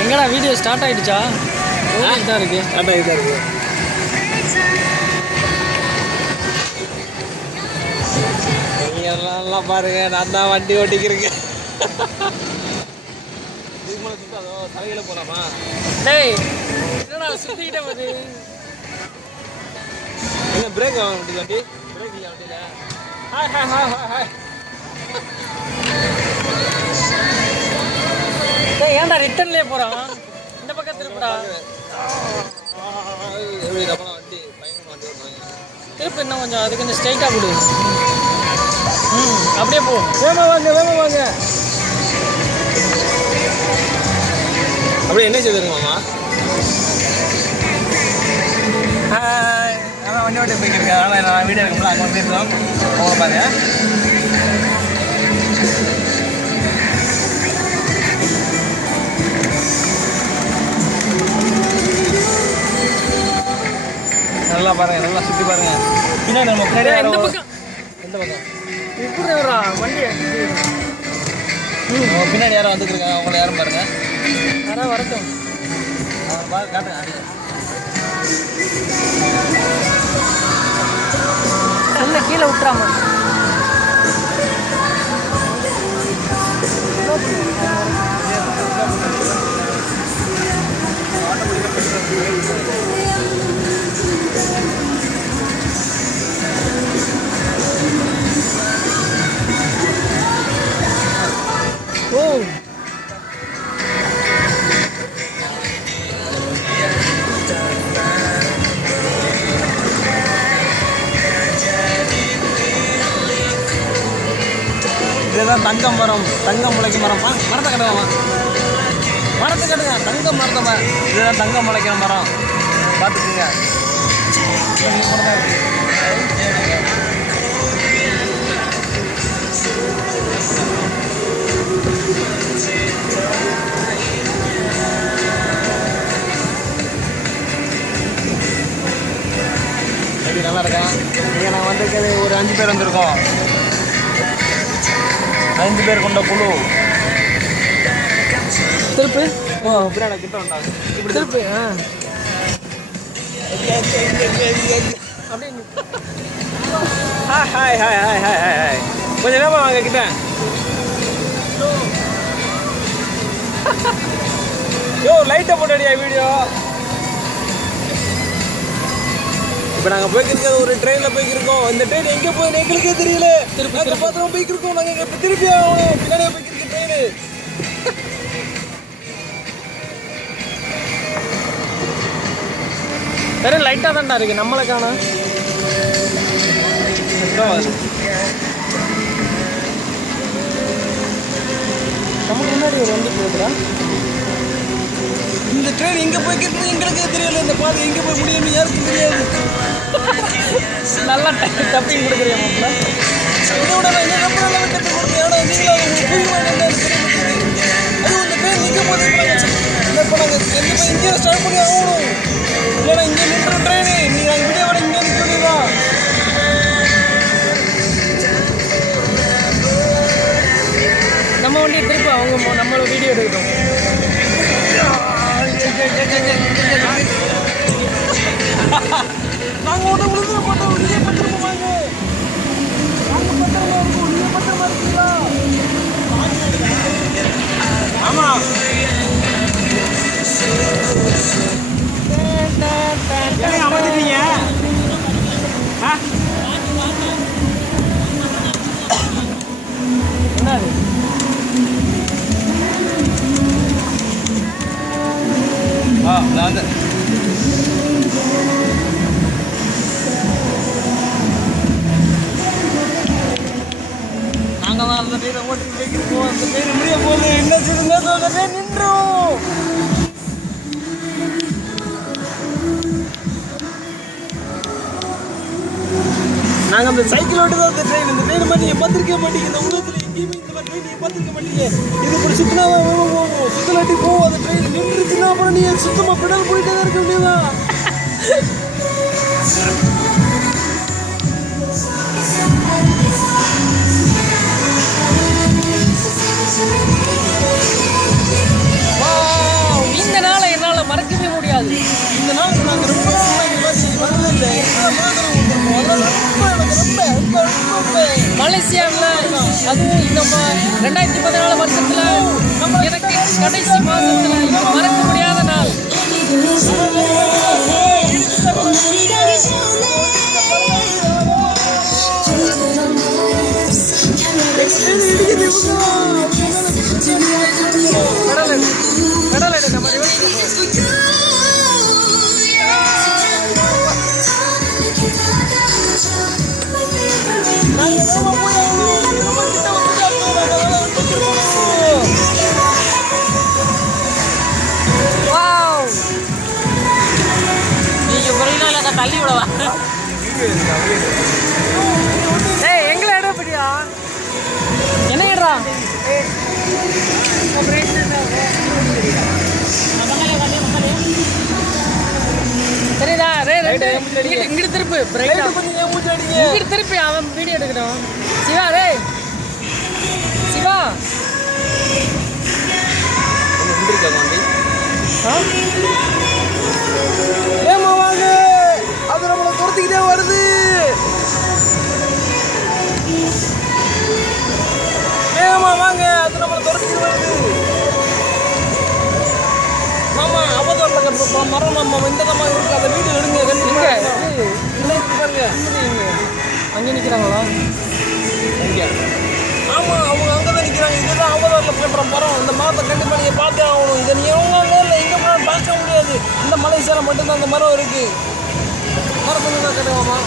எங்கடா video start ஆயிடுச்சா? ஓடிட்டு தான் இருக்கு. ஸ்டார்ட் ஆகிட்டு தான் இருக்கு. நீங்கள்லாம் பாருங்க, நான் தான் வண்டி ஓட்டிக்கிறேங்க. இதுக்கு மேலே சுத்தாதோ, தலையில போகலாமா? டேய் என்னடா சுற்றிக்கிட்டே போகுது? என்ன பிரேக் ஆக வண்டி வண்டி பிரேக் இல்லை வண்டியில். Hi hi hi hi hi. டேய் ஏன்டா ரிட்டர்ன்லேயே போகிறான்? இந்த பக்கம் திருப்படா. எப்படி நம்மளாம் வண்டி பயங்கரமாக வண்டி வருவாங்க. திருப்பி இன்னும் கொஞ்சம் அதுக்கு இந்த ஸ்ட்ரைட்டாக கொடு. அப்படியே போ. வேமா வாங்க வேமா வாங்க. அப்படியே என்ன செய்திருக்கோம்மா? அதான் வண்டி ஓட்டி போய்க்கிருக்கேன். அதனால் நான் வீடியோ எடுக்கல. அங்கே போயிருக்கோம். அவங்க பாருங்க. நல்லா பாருங்க, நல்லா சுற்றி பாருங்க. பின்னாடி நம்ம பின்னாடி இந்த பக்கம் எந்த பக்கம் இப்படி வரா வண்டி. பின்னாடி யாரும் வந்துட்டு இருக்காங்க. அவங்கள யாரும் பாருங்க. யாராவது வரட்டும். காட்டுங்க அடி. நல்ல கீழே விட்டுறாம. ஓ இதுதான் தங்க மரம், தங்கம் முளைக்கும் மரமா? மரத்தை கட்டுவாமா? மரத்தை கட்டுங்க, தங்க மரத்தை மரம். இதுதான் தங்கம் முளைக்கிற மரம். பார்த்துக்குங்க. எப்படி நல்லா இருக்கா? இங்கே நான் வந்திருக்கிறது ஒரு 5 பேர் வந்திருக்கோம். 5 பேர் கொண்ட குழு. திருப்பு. ஓ பின்னாடி கிட்ட வந்தாங்க. இப்படி திருப்பு. அப்படியே hi hi hi hi hi hi hi. கொஞ்சம் நேரமா வாங்க கிட்ட. யோ லைட்டை போட்டடியா வீடியோ. இப்போ நாங்கள் போய்க்கிருக்கிறது ஒரு ட்ரெயினில் போய்க்கிருக்கோம். இந்த ட்ரெயின் எங்கே போகுதுன்னு எங்களுக்கே தெரியல. நாங்கள் பார்த்துட்டு போய்க்கிருக்கோம். நாங்கள் இப்போ திருப்பி ஆகணும். பின்னாடியே போய்க்கிருக்கு ட்ரெயின். வேற லைட்டாக தான்டா இருக்கு. நம்மளை காணோம். நமக்கு முன்னாடி ஒரு வண்டி போகுதுடா. இந்த ட்ரெயின் எங்கே போய்க்கிருக்கு எங்களுக்கே தெரியல. இந்த பாதை எங்கே போய் முடியும்னு யாருக்கும் தெரியாது. நல்லா டப்பிங் கொடுக்குறியா மாப்பிள்ள? இதை விட நான் என்ன ரொம்ப நல்லா கற்றுக் கொடுப்பேன். ஆனால் நீங்களும் உங்களுக்கு புரியுவாங்க. அதுவும் இந்த ட்ரெயின் எங்கே போகுது? இப்போ நாங்கள் எங்கே இங்கே ஸ்டார்ட் பண்ணி ஆகணும். இல்லைனா இங்கே நின்ற ட்ரெயின் நீங்கள் நாங்கள் வீடியோவோட இங்கே நிற்கிறதுதான். நம்ம வண்டியை திருப்பி அவங்க நம்மளோட வீடியோ எடுக்கணும். நாங்கள் ஒன்று விழுந்து போட்டோம். நீங்கள் பத்திரமா வாங்க. நாங்கள் பத்திரமா இருக்கோம். நீங்கள் பத்திரமா இருக்கீங்களா? ஆமாம். என்ன அமைச்சிட்டீங்க? என்னது? நான் நாங்கள் தான் அந்த ட்ரெயினை ஓட்டி போய்க்கிருக்கோம். அந்த ட்ரெயின் முடிய போகுது. என்ன செய்யுங்க அந்த ட்ரெயின் நின்றோம். நாங்கள் அந்த சைக்கிள் ஓட்டு தான் அந்த ட்ரெயின். இந்த ட்ரெயின் மாதிரி நீங்கள் பார்த்துருக்க மாட்டீங்க. இந்த உலகத்தில் எங்கேயுமே இந்த மாதிரி ட்ரெயின் நீங்கள் பார்த்துருக்க மாட்டீங்க. இது இப்படி சுற்றினாதான் வேணும் போகும். சுற்றலாட்டி போகும். அந்த ட்ரெயின் நின்றுச்சுன்னா அப்புறம் நீங்கள் சுத்தமாக பெடல் போயிட்டே தான் இருக்க முடியுதான். இந்த நாளை என்னால் மறக்கவே முடியாது. இந்த நாள் நாங்கள் ரொம்ப வரதில்லை. மலேசியாவில் அதுவும் இந்த 2014 வருஷத்துல எனக்கு கடைசி மாதத்தில் இது மறக்க முடியாத நாள். கடல் எடு நம்ம தள்ளி விடவா? ஏய் எங்களை இட பிடியா என்ன இடா? சரிதா இங்கிட்டு திருப்பு இங்கிட்டு திருப்பி அவன் வீடியோ எடுக்கணும். சிவா ரே சிவா ஏமா வாங்க, அது நம்மளை துரத்திக்கிட்டே வருது. ஏமா வாங்க, அது நம்மளை துரத்திக்கிட்டு வருது. மாமா அவதாரில் கட்டுற மரம் நம்ம இந்த மாதிரி இருக்கு. அந்த வீடு எடுங்க பாருங்க. அங்கே நிற்கிறாங்களா? அங்கே ஆமாம், அவங்க அங்கே தான் நிற்கிறாங்க. இதுதான் அவதாரில் கட்டுற மரம். இந்த மரத்தை கண்டிப்பாக நீங்கள் பார்த்தே ஆகணும். இதை நீங்கள் நேரில் எங்கே போனாலும் பார்க்க முடியாது. இந்த மலேசியாவில் மட்டும்தான் அந்த மரம் இருக்குது. மரத்தை தான் கட்டுவாமா?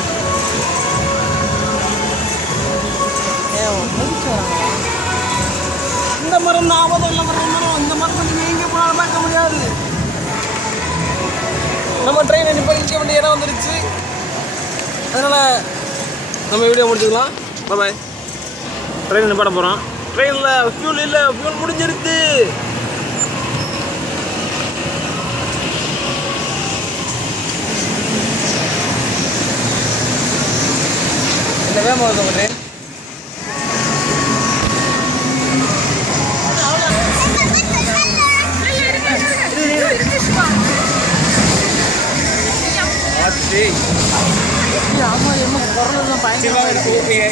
இந்த மரம் தான் அவதாரில் வர மரம். இந்த மரத்தை நீங்கள் எங்கே போனாலும் பார்க்க முடியாது. நம்ம ட்ரெயின் நிற்க வேண்டிய இடம் வந்துருச்சு. அதனால் நம்ம வீடியோ முடிச்சுக்கலாம். பாய். ட்ரெயின் நிப்பாட போகிறோம். ட்ரெயினில் ஃபியூல் இல்லை, ஃபியூல் முடிஞ்சிருச்சு. என்ன வேகமாக இருக்கும் ட்ரெயின்?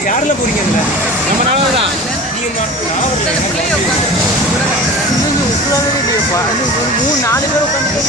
யாரில் போறீங்க? நம்ம நாளாக தான் உட்காந்து 3-4 பேர் உட்காந்து